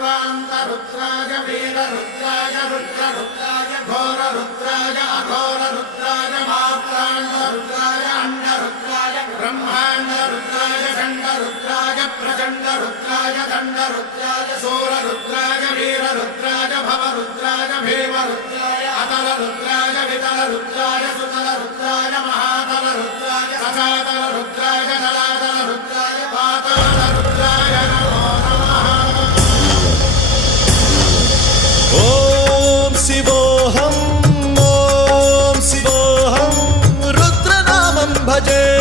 रूपान्तरुद्राय वीररुद्राय रुद्ररुद्राय घोररुद्राय अघोररुद्राय मात्राण्डरुद्राय अण्डरुद्राय ब्रह्माण्डरुद्राय खण्डरुद्राय प्रचण्डरुद्राय दण्डरुद्राय सूररुद्राय वीररुद्राय भवरुद्राय भीमरुद्राय अतलरुद्राय वितलरुद्राय भजे